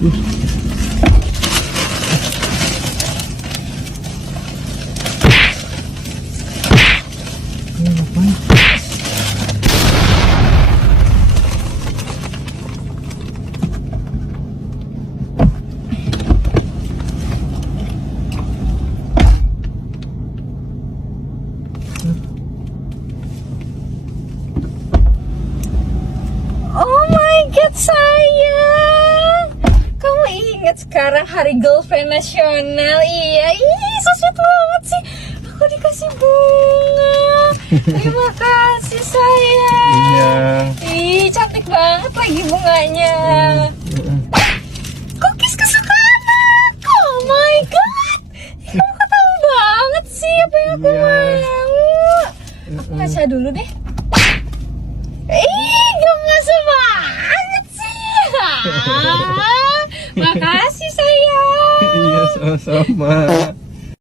Oh my God, sayang. Kamu ingat sekarang hari girlfriend nasional? Iya, so sweet banget sih. Aku dikasih bunga. Terima kasih, sayang. Iya. Ih, cantik banget lagi bunganya. Cookies kesukaan aku. Oh my God. Kamu ketawa banget sih apa yang aku mau. Aku ngaca dulu deh. Ih, gemes banget sih. Makasih, sayang. Iya, sama-sama.